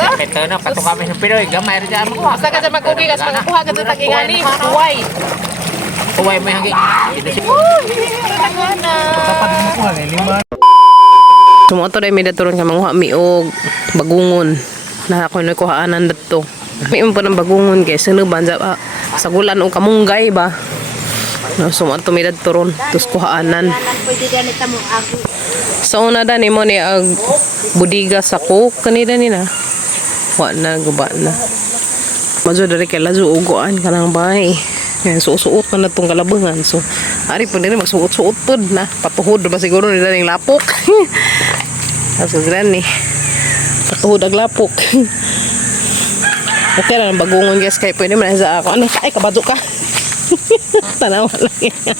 ka? Ito na, pato kami ng Pinoy. Gamay rin dyan mo. Basta ka sa mag-ugi kas magkuha ka sa tag-ingani. Huway. Huway mo yung hangin. Sumoto dahil may daturon ka mga miog bagungon na ako na kuhaanan dato. May po ng bagungon kay sinuban sa gulan o kamunggay ba. No, sumoto may daturon tus kuhaanan. So una da nimo ni ag budiga sa cook kanina nina. Wa na guba na. Majo dari kay lazo ugoan kanang bahay. Yan, suot na itong kalabangan. So, ari po nila magsuot-suot po na. Patuhod ba siguro nila yung lapok. Tapos gani. Patuhod ang lapok. Okay lang, bagungon guys. Kaya pwede man sa ako. Ano? Ay, kabado ka. Tanawa lang yan.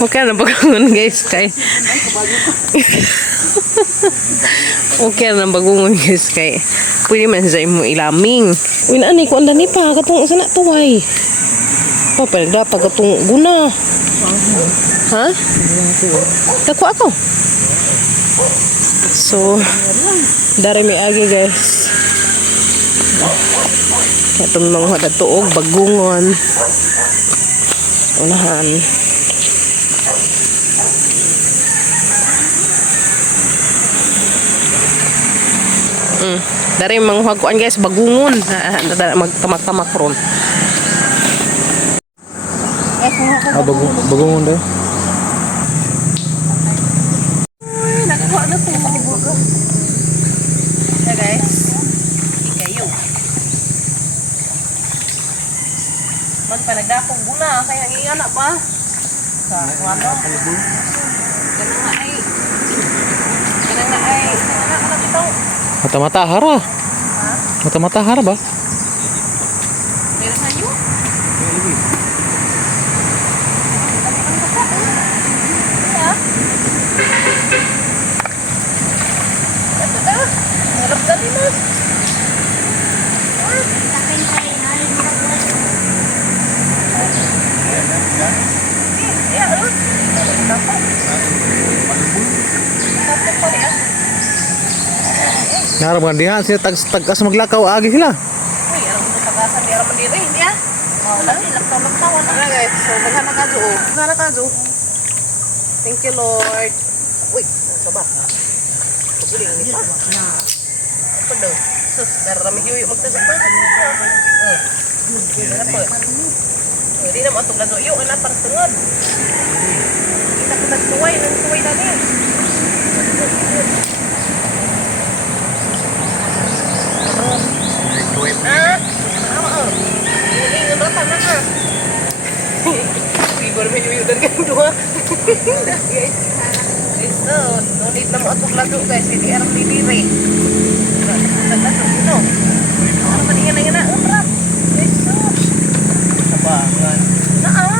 Okay lang, bagungon guys. Kaya okay lang, bagungon guys. Kaya pwede man sa imo ilaming. Uy, naani ko ang dani pa. Katong isa na tuway. Oh, panagdapa katong guna. Ha? Dako ako. So, dari may agi guys. Katong mga datuog, bagungon. Unahan. Dari manghuhaguan guys, bagungon. Magtamak-tamak ron. Bagungon deh. Nakakuha na po. Ya guys. Ikayo. Magpanagdakong guna. Kaya ngingana pa. Sa ano? Ganang na ay. Ganang na ay. Ganang na ito. Mata-mata hara. Mata-mata hara ba? Meron sa inyo? Harap dali mo. Naraman diha sila tagas maglakaw agi sila. Uy, alam mo tagasan di aram mandiri hindi ah. Wala ni laktaw na guys. So maghanap ka jo. Maghanap ka jo. Thank you Lord. Uy, ano ba? Pagbuling ni pa. Apa daw? Sus, darami hiyo magtasok pa. Ano po? Hindi na matog na doyo ana para tungod. Kita ko nagtuway na ni. Ah, oo. Ingin rata na ka. Ibor may yuyudan ka dua. Guys. So, no need na mo atong lado guys. Hindi arang didiri. Naglato ito. Ano man nga na umra. Guys, so. Sabangan. Naa.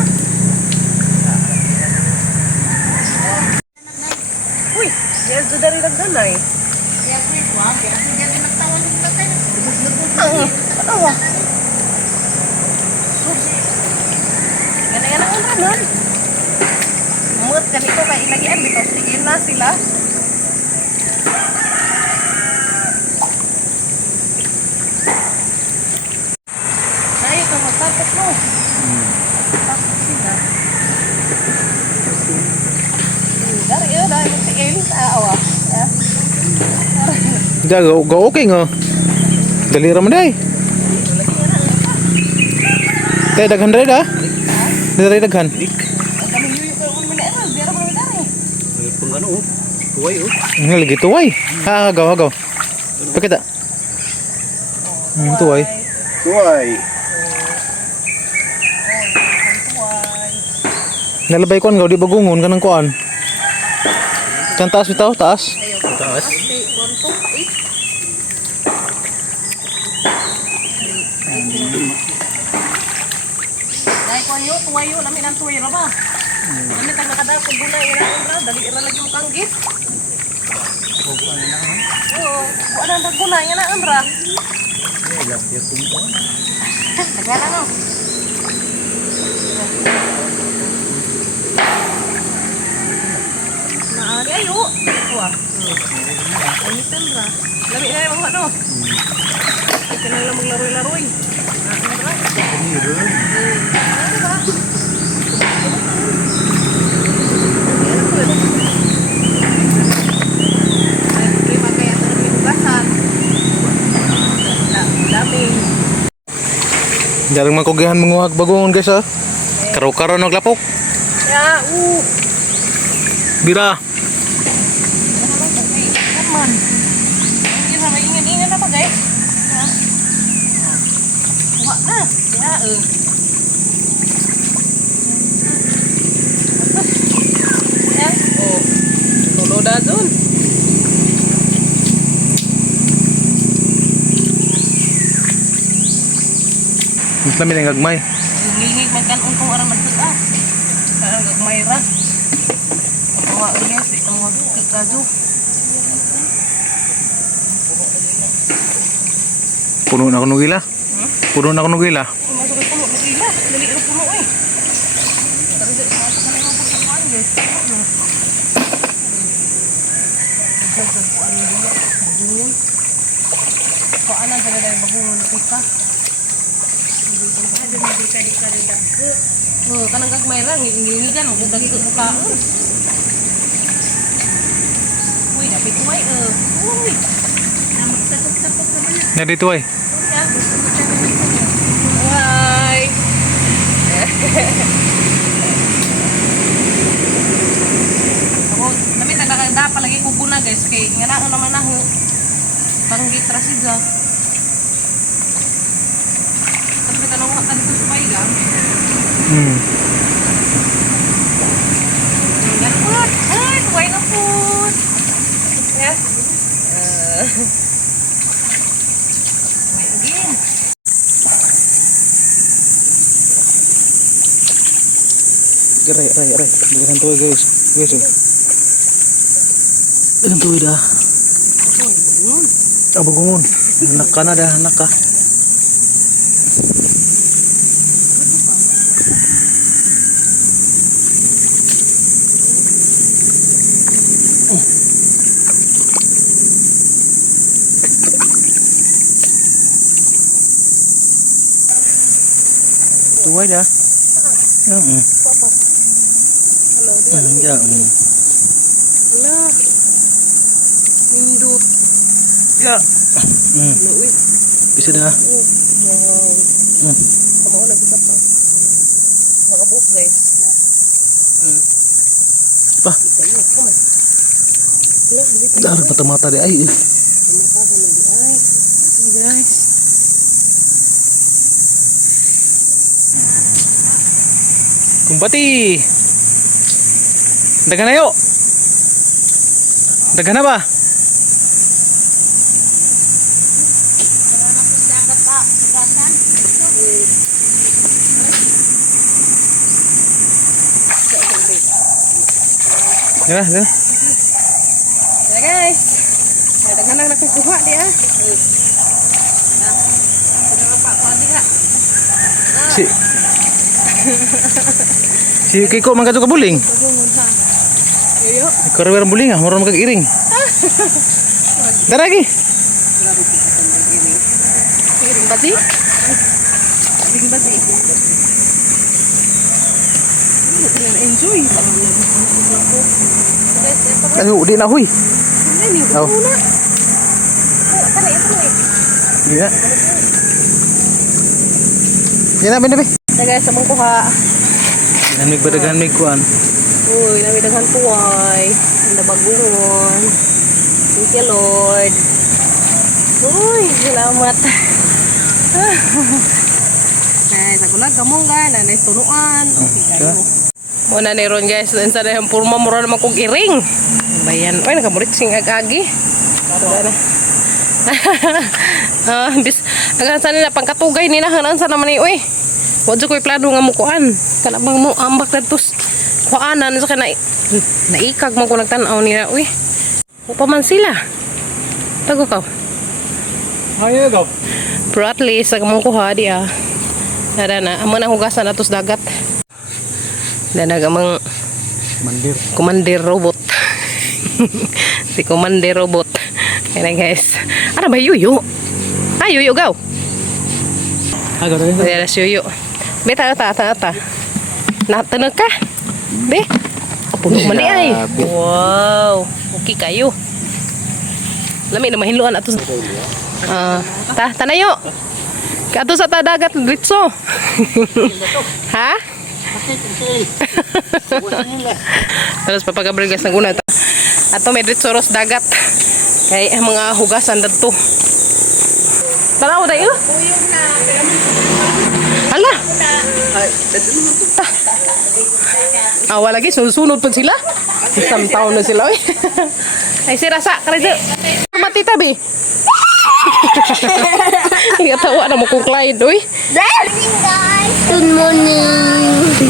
Uy, yan do dari nagdanay. Ano ba? Gana-gana ang ranon. Mut ganito kay ilagian dito. Sige na sila. Ay, ito magtapos mo. Tapos sila. Dari yun, dahil magsigil. Awa. Ga okay nga. Dali ra man day. Tay daghan dre da. Dre daghan. Kami yuyo ko kung minero. Biyara mo namin dari. Pang ano, tuway Nga lagi tuway. Ha, hagaw. Pakita. Tuway. Tuway. Nalabay ko nga di bagungon kanang kuan. Kan taas bitaw, taas. Taas. Dahil ko ayo, tuwayo, lamin ang tuway ra ba? Lamin tag nakadako kung gulay ira ra, dali ira lagi mo kanggit. Oo, wala nang gulay na ang ra. Nagana no. Naari ayo. Wah. Anitan ra. Lami na yung mga no. Ito na lang maglaroy-laroy. Jarang makugihan menguhag bagungon guys ha. Karo-karo naglapok. Ya, Bira. Teman. Ini sama ingin apa guys? Wah, nah, ya, Ya, oh, tulo dah dun. Mas lamin ang gagmay. Ngingig makan untung orang berdoa. Sekarang gagmay ra. Bawa guys, itong kaju. Puno na ako nugila. Puno na ako nugila. Masuk ke puno begila, dali ra puno eh. Terus masuk ke dalam pertemuan guys. Soalnya ada dari bagungan kita. Ada dikali-kali dapke. Oh, kanang gagmay ra ngingin kan aku dagke muka. Uy, dapat tuway Uy. Namak tapok-tapok ka man. Na dito ay. Hai. Ako, kami nagkakanda palagi kubuna guys kay nga na naman na panggit ra siga. Tapi tanong ka dito sa bayga. Ganun po. Ay, tuway na po. Ya. Wait again. Ray. Dengan tuwi guys. Guys. Dengan tuwi dah. Bagungon. Anak ka na dah, anak ka. Tuway dah. Ya. Papa. Hello. Ya. Ala. Indut. Ya. Hello, uy. Bisa dah. Wow. Kamu lagi apa? Makabuk guys. Pa. Come on. Ala, dito. Dar mata-mata deh ay. Mata sa lagi ay. Guys. Kumpati. Dagan na yo. Dagan na ba? Ya, ya. Ya guys. Ada kanang nakukuha dia. Nah. Sudah Pak kuat dia. Si Si Kiko mangga juga buling. Yo. Ikaw rin buling ah, murang magkagiring. Daragi. Kiring bati. Kiring bati. Enjoy. Ayo, di na huy. Ini Oh. una. Tara ito eh. Iya. Ya na benda be. Nah guys, samong kuha. Namig badagan mig kuan. Uy, namidaghan tuway. Ang bagungon. Thank you, Lord. Uy, salamat. Ay, sa kulag kamong ga, nanay tunuan. Muna ni Ron guys, dan sa dahang purma mura naman kong iring. Bayan, uy, nakamurit sing ag-agi. Bis, agan sa nila pangkatugay nila, hanan sa naman ni, uy. Wadyo ko'y plano nga mo kuan. Kalabang mo, ambak na tos. Kuanan, sa kana, naikag mo ko nagtanaw nila, uy. Upaman sila. Tago ka. Ayo go. Pero at least, sa kamong kuha, di ah. Nada na, amo na hugasan na tos dagat. Nanagamang Mandir. Commander robot. Si Commander Robot. Ayan na guys. Ano ba yuyo? Ah, yuyo gaw. Agad rin. Ayan na si yuyo. Be, ta. Natanag ka? Be. Puno man di ay. Wow. Okay kayo. Lami na mahinluan ato. Tanayo. Kato sa tadagat dritso. Ha? Terus papagabrigas ng una. Ato may dritso ros dagat. Kay mga hugasan dadto. Tanaw dayo. Hala. Awa lagi susunod pa sila. Isang taon na sila oy. Ay si Rasa, kare mati tabi. Iya tawa na mo kung Clyde oy. Good morning.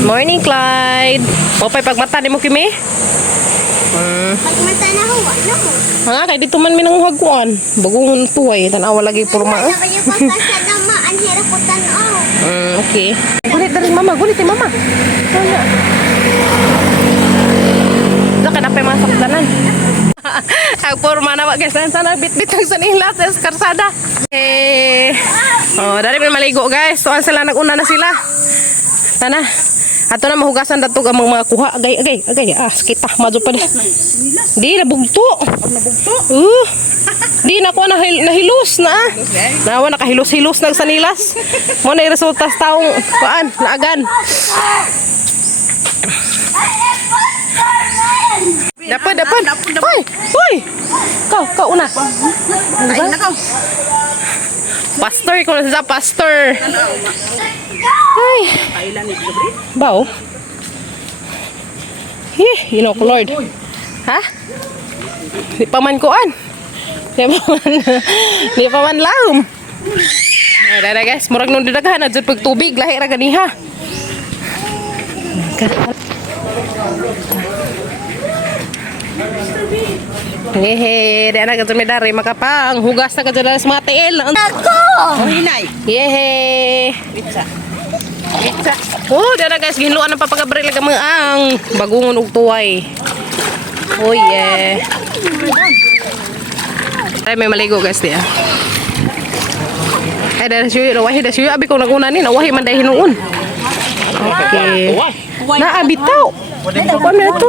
Morning Clyde. Opay pagmata ni mo kimi? Pagmata na ho, ano mo? Ha, kay dito man minang hagkuan. Bagong tuway tanawa lagi porma. Ano ba yung pagkasa na ang hirap ko tanaw? Okay. Gulit na rin mama, gulit eh mama. Wala. Saka na pa yung mga sakdanan. Ang porma na guys, sana bit-bit ang sanila sa karsada. Dari pa maligo guys. So, sila nag-una na sila. Tana. Ato na mahugasan dato ang mga kuha. Agay. Kita, madyo pa di. Di, nabugto. Di, nakuha nahilos na. Nawa, nakahilos-hilos na sa nilas. Mo na yung resulta sa taong kuan, naagan. Dapat. Hoy! Kau una. Ay, nakaw. Pastor, kung nasa pastor. Ay. Bao? You know, Lord. Ha? Di pa man kuan. Di pa man laom. Dada guys, murag nung didaghan na dyan pag tubig, lahi ra ganiha. Hehe, di na kadyan may dari, makapang hugas na kadyan sa mga tiil. Ako! Yehe! Pizza. Oh, di na guys, gihiluan ng papagabril ka mga ang bagungon og tuway. Oh yeah. Ay, may maligo guys diya. Ay, dahil siya, nawahi dahil siya. Abi ko naguna ni, nawahi man dahil hinuun. Okay. Naabitaw. Kuan na ito.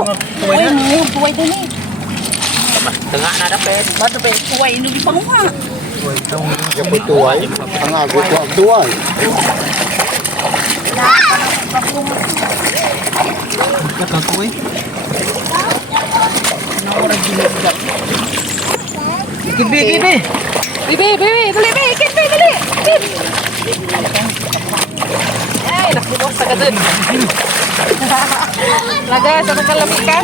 Tengah na dapat. Bato pa tuway ino di panguha. Yang bertuai, ang agot ko ang tuai. Kakakuy. Kibi. Bibi, dali, ikit, dali. Ay, nakuha sa kadun. Laga, sa kalamig ka.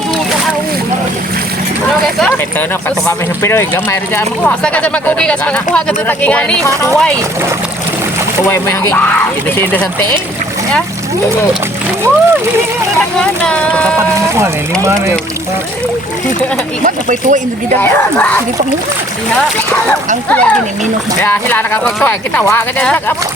Ano guys, oh? Ito na patok kami sa Pinoy. Gamay rin dyan mo. Basta ka dyan mag-ugi kasi magkuha ka dyan takingani. Tuway. Tuway may hangin. Sinda sa tiin. Ya. Kapan mo ko ni lima na. Iman na pa'y tuwa ino gidagan. Hindi pa mo. Ang tuwa din ay minus. Ya sila nakapagtuway. Kita wa ka dyan sa kapag.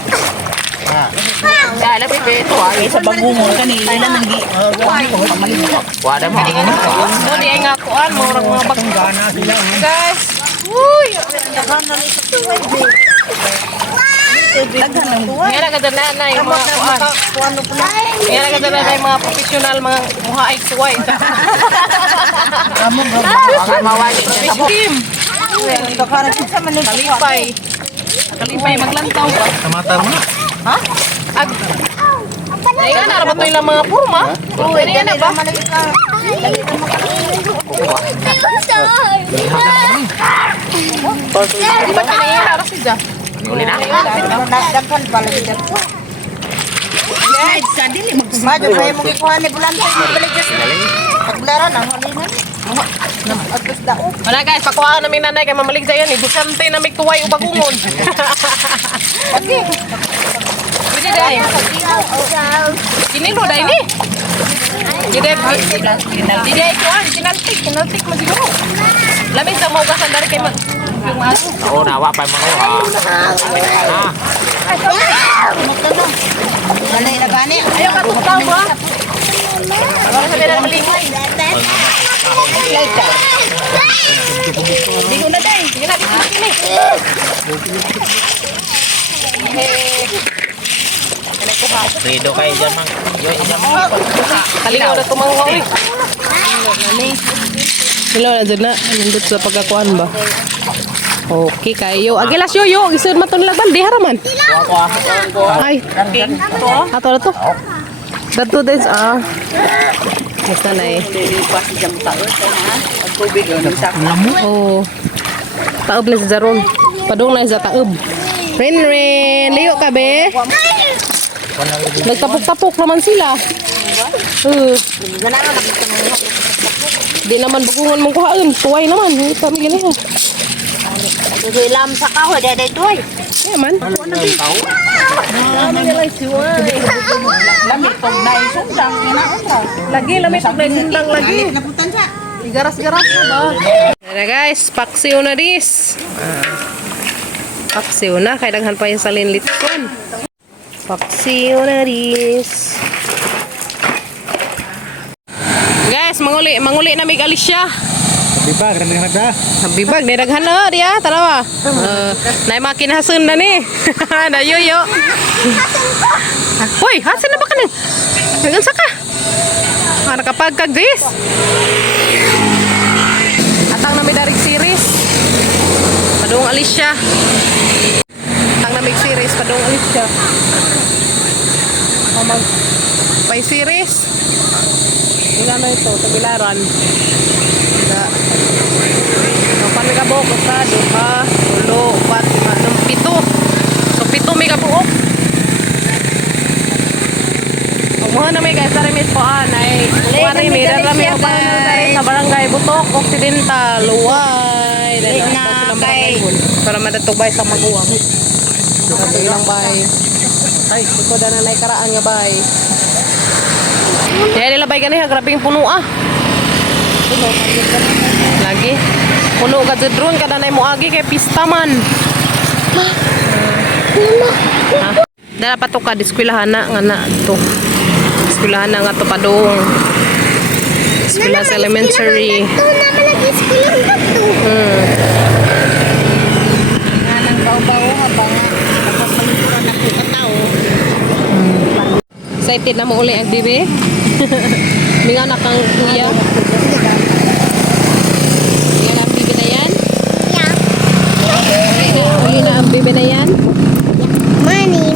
Ya lebih beto ay. Sa bagungon kanila na nang gi. Pamaligyan. Wada mo. Mo di ay nga kuan mo orang mga baggana sila. Guys. Uy, Daghan ng tuwa. Yan ka dyan na yung mga kuan. Kuano po na. Yan ka dyan na yung mga professional mga kuha ay tuway. Wala mawali sa mo. Team. Para sa man Kalipay maglantaw ba? Tamatar mo na. Ha? Ay nga na ba ito ilang mga purma? Pwede nga na ba? Di ba pinahihara si Ja? Uli na. Daghan pala gidan ko. Guys, sa dili magmadyo kay mo gikuha ni bulantay mo balik sa paglaran ang halingan. Agos dao. Wala guys, pakuha namin nanay kay mamalig sa yan. Dusante na may tuway o bagungon. Okay. Pwede dahil. Kinilo dahil ni. Hindi kuhan. Kinaltik mo siguro. Lamig sa maugasan dari kay yung aso. Oo na wa pa mga. Magtanong. Balay na gani. Ayaw ka tutaw ba? Ano sabi na malingay? Slide ka. Hindi ko na day. Sige na, kini. Rido kayo dyan, mang. Kalinaw na tumanghaw eh. Hello na dyan na. Nandun sa pagkakuan ba? Okay kayo. Agilas yo. Isun maton laban. Di haraman. Ay. Ato na to. Dato des basta na eh. Oh. Taob na sa jaron. Padong na sa taob. Rin. Liyo ka be. Nagtapok-tapok naman sila. Di naman bagungan mong kuhaan. Tuway naman. Kami ganyan. Ilam sa kahoy, daday tuway. Kaya man. Lamit tong na isundang, inaundang. Lagi, lamit na sundang lagi. Naputan siya. Igaras-garas na ba? Yan na guys, paksiw na dis. Paksiw na, kaya daghan pa yung salin litkon. Paksiw na dis. Guys, manguli na mig Alicia. Bibag, rendang nagda. Bibag, daghan na dia, tanawa. Nay makinahasun na ni. Na yoyo. Hoy, hasan na ba kanang? Nagansa ka? Nakapagkag dis. Atang na may darig series. Padung Alicia. Atang na may series, padung Alicia. Mamag pay series. Ilan na ito, tabilaran. Kapan may kabuok, basta, 2, 3, 4, 5, 6, 7. So, 7 may kabuok. Umuha na may guys, sa remis po, ay. Kuha na may darami o pa sa barangay Butok, Occidental, Luway. Para madatubay sa maguwang. Ito ilang bay. Ay, ito na na karaan nga bay. Kaya nila bay ganiha, grabing puno lagi. Puno ka drone kada na mo agi kay pista man. Dala pa to ka eskwelahan na nga na to. Eskwelahan na nga to padong. Eskwela sa elementary. Ito naman nag-eskwelahan ka to. Nang baw-baw habang nagpapalinturan na po katao. Excited na mo uli ang bibi. Mga anak kang kuya. Yan ang bibi na yan. Yeah. Uli na ang bibi na yan. Money.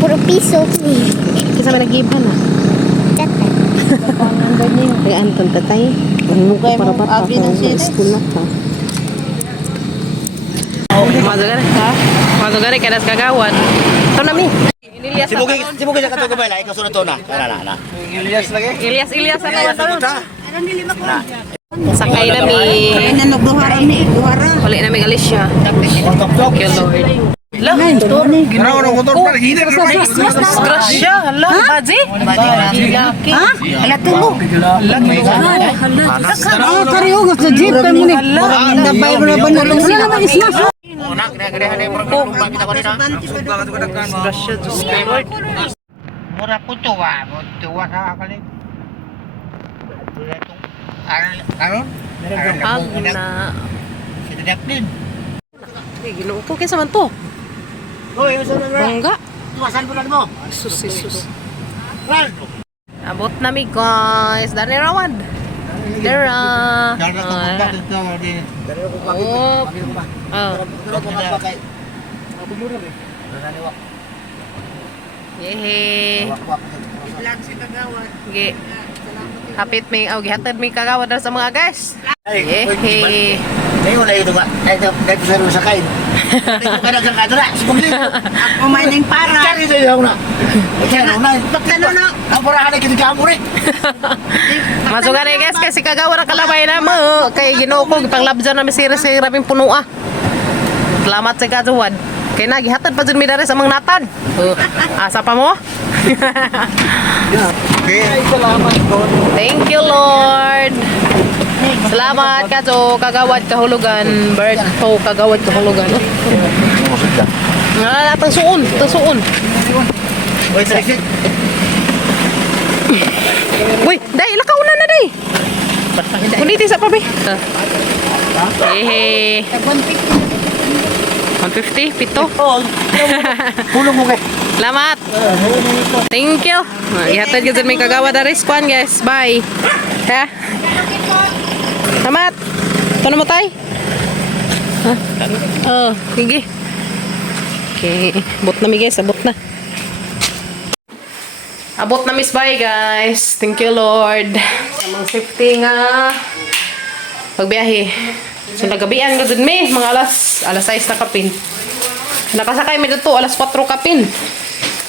Puro piso. Kasi may nag-iba na. Tatay. Kaya Anton tatay. Mukay mo, abi ng series. School na ka. Mazagari ka? Mazagari ka nas kagawad. Ito na mi. Sibugi sa kato gabay, ikaw sunod to na. Na. Ilyas ano ba to? Sakay na mi. Kaya na nagduhara ni, duhara. Wali na mi Alicia. Thank you Lord. Lah, grasya, hala, baji. Ha? Ala tulo. Ah, kariyo gusto jeep kay mo ni. Nabay mo na ba na wala naman ismas. Una, kaya na yung mga kita ko nila. Grasya, Diyos ko Lord. Mura po tuwa sa akalit. Aron? Agna. Sidadak din. Ginoo po kinsa man to? Hoy, usan na. Bangga. Tuwasan po lang mo. Sus. Raldo. Abot na mi guys. Dari rawad. Dara. Dagat ko pa dito din. Oh. Yehe. Ge. Hapit mi gihatid mi kagawad sa mga guys. Yehe. Ngayon na ito ba? Ay, nagpusaro sa kain. Ito ka na kang kadra. Sumugli. Ako may ning para. Kari sa iyo na. Kaya na. Bakla na. Ang parahan ay kinikamo rin. Masugan na guys kasi kagawad ang kalabay na mo. Kay Ginoo ko panglabjan na mi series kay grabing puno Salamat sa kagawad. Kay nagihatid pa jud mi dere sa mga natad. Asa pa mo? Okay. Salamat po. Thank you, Lord. Salamat kato kagawad kahulugan. Bird to kagawad kahulugan. Nga natang suon, suon. Wait, Uy, day, lakaw na na, day. Kuniti sa pabi. Hehe. 150, pito. Pulong mo kay. Salamat. Thank you. Ihatid ka dyan may kagawa na respawn, guys. Bye. Ha? Salamat. Ito na mo tayo? Ha? Oh, sige. Okay. Abot na mi, guys. Abot na. Abot na, Miss Bye, guys. Thank you, Lord. Samang safety nga pagbiyahe. So, nagabian ka dun, mi. Mga alas 6 na kapin. Nakasakay mi dito, alas 4 kapin.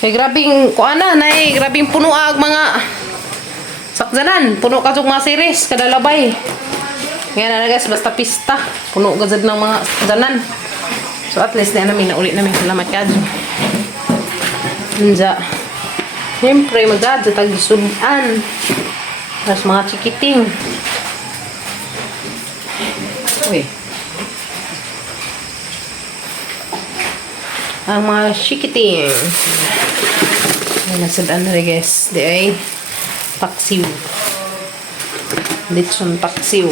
Kaya grabing, kuana, grabing puno ag mga sakjanan. Puno ka mga series, kada labay. Ngayon na, guys, basta pista. Puno ka ng mga sakjanan. So, at least na namin, naulit namin. Salamat ka dyan. Nja. Siyempre, magad sa tagisunan. Tapos mga chikiting. Uy. Ang mga chikiting. Ay, nasadaan na rin, guys. Di ay paksiw. Ditson paksiw.